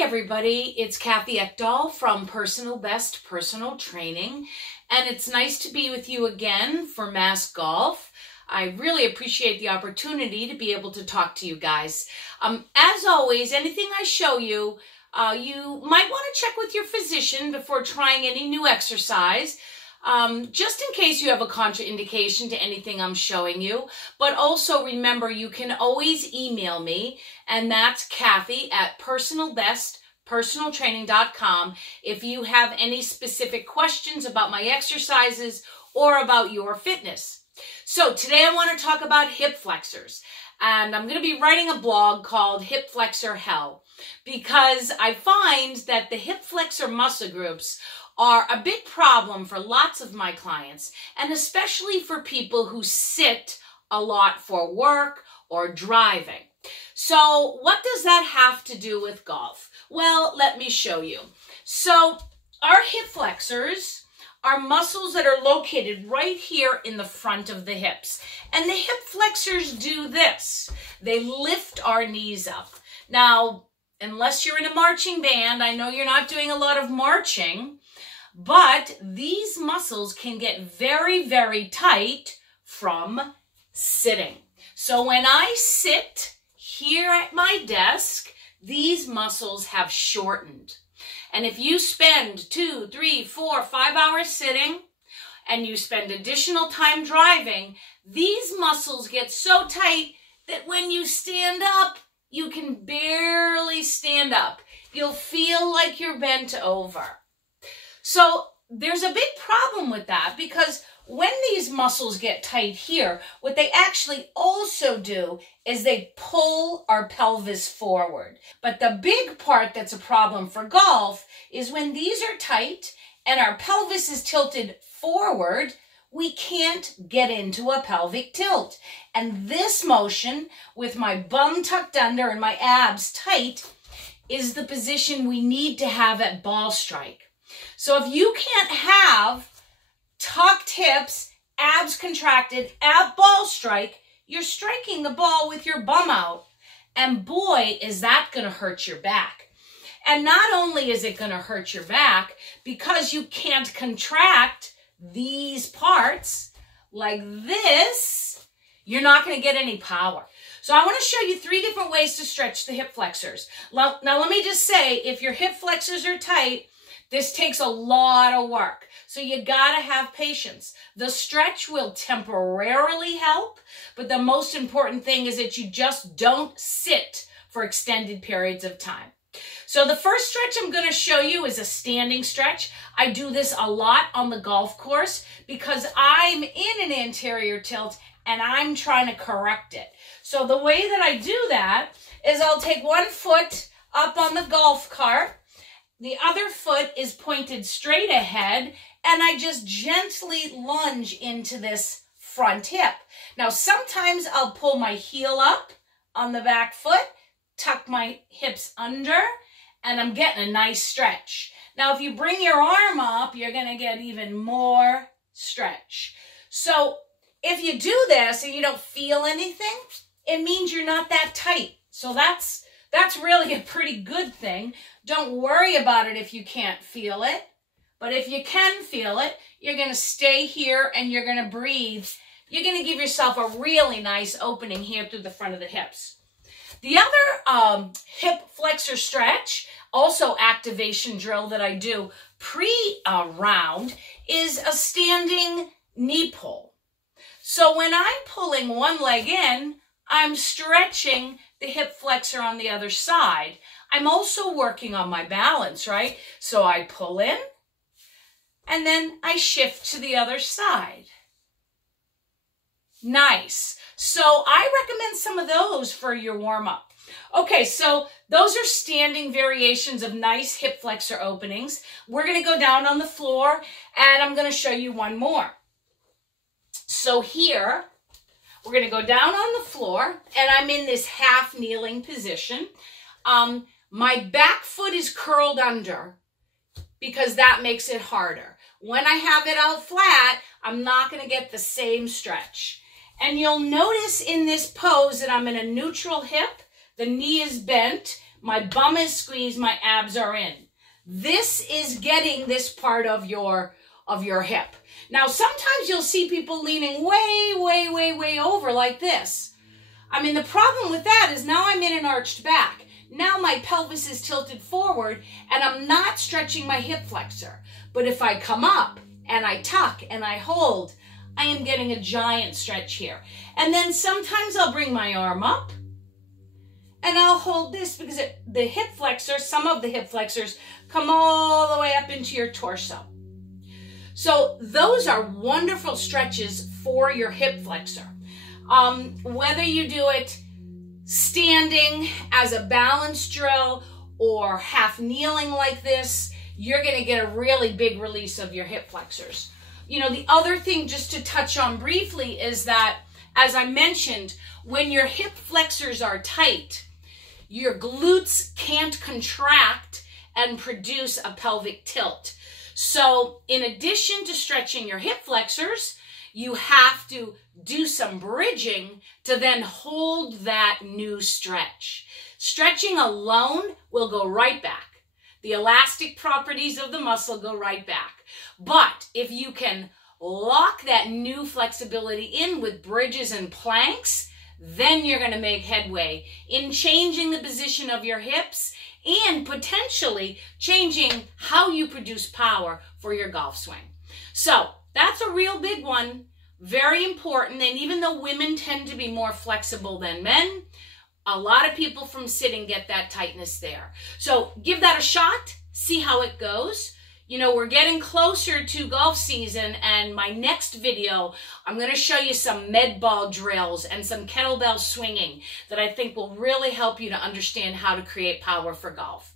Hi everybody, it's Kathy Ekdahl from Personal Best Personal Training, and it's nice to be with you again for Mass Golf. I really appreciate the opportunity to be able to talk to you guys. As always, anything I show you, you might want to check with your physician before trying any new exercise, just in case you have a contraindication to anything I'm showing you. But also remember, you can always email me, and that's Kathy at personalbestpersonaltraining.com if you have any specific questions about my exercises or about your fitness. So today I want to talk about hip flexors, and I'm going to be writing a blog called Hip Flexor Hell, because I find that the hip flexor muscle groups are a big problem for lots of my clients, and especially for people who sit a lot for work or driving. So what does that have to do with golf? Well, let me show you. So our hip flexors are muscles that are located right here in the front of the hips. And the hip flexors do this. They lift our knees up. Now, unless you're in a marching band, I know you're not doing a lot of marching, but these muscles can get very, very tight from sitting. So when I sit here at my desk, these muscles have shortened. And if you spend 2, 3, 4, 5 hours sitting and you spend additional time driving, these muscles get so tight that when you stand up, you can barely stand up. You'll feel like you're bent over. So there's a big problem with that, because when these muscles get tight here, what they actually also do is they pull our pelvis forward. But the big part that's a problem for golf is when these are tight and our pelvis is tilted forward, we can't get into a pelvic tilt. And this motion, with my bum tucked under and my abs tight, is the position we need to have at ball strike. So if you can't have tucked hips, abs contracted at ball strike, you're striking the ball with your bum out. And boy, is that going to hurt your back. And not only is it going to hurt your back, because you can't contract these parts like this, you're not going to get any power. So I want to show you 3 different ways to stretch the hip flexors. Now let me just say, if your hip flexors are tight, this takes a lot of work. So you gotta have patience. The stretch will temporarily help, but the most important thing is that you just don't sit for extended periods of time. So the first stretch I'm gonna show you is a standing stretch. I do this a lot on the golf course because I'm in an anterior tilt and I'm trying to correct it. So the way that I do that is I'll take one foot up on the golf cart, the other foot is pointed straight ahead, and I just gently lunge into this front hip. Now, sometimes I'll pull my heel up on the back foot, tuck my hips under, and I'm getting a nice stretch. Now, if you bring your arm up, you're going to get even more stretch. So if you do this and you don't feel anything, it means you're not that tight. So that's really a pretty good thing. Don't worry about it if you can't feel it. But if you can feel it, you're going to stay here and you're going to breathe. You're going to give yourself a really nice opening here through the front of the hips. The other hip flexor stretch, also activation drill that I do pre-round, is a standing knee pull. So when I'm pulling one leg in, I'm stretching the hip flexor on the other side. I'm also working on my balance, right? So I pull in, and then I shift to the other side. Nice. So I recommend some of those for your warm-up. Okay, so those are standing variations of nice hip flexor openings. We're going to go down on the floor, and I'm going to show you one more. So here, we're going to go down on the floor, and I'm in this half kneeling position. My back foot is curled under because that makes it harder. When I have it out flat, I'm not going to get the same stretch. And you'll notice in this pose that I'm in a neutral hip. The knee is bent, My bum is squeezed, my abs are in. This is getting this part of your hip. Now, sometimes you'll see people leaning way, way, way, way over like this. I mean, the problem with that is now I'm in an arched back. Now my pelvis is tilted forward and I'm not stretching my hip flexor. But if I come up and I tuck and I hold, I am getting a giant stretch here. And then sometimes I'll bring my arm up and I'll hold this because the hip flexor, some of the hip flexors come all the way up into your torso. So those are wonderful stretches for your hip flexor. Whether you do it standing as a balance drill or half kneeling like this, you're going to get a really big release of your hip flexors. You know, the other thing just to touch on briefly is that, as I mentioned, when your hip flexors are tight, your glutes can't contract and produce a pelvic tilt. So in addition to stretching your hip flexors, you have to do some bridging to then hold that new stretch. Stretching alone will go right back. The elastic properties of the muscle go right back. But if you can lock that new flexibility in with bridges and planks, then you're going to make headway in changing the position of your hips and potentially changing how you produce power for your golf swing. So that's a real big one, very important. And even though women tend to be more flexible than men, a lot of people from sitting get that tightness there. So give that a shot, see how it goes. You know, we're getting closer to golf season, and my next video, I'm going to show you some med ball drills and some kettlebell swinging that I think will really help you to understand how to create power for golf.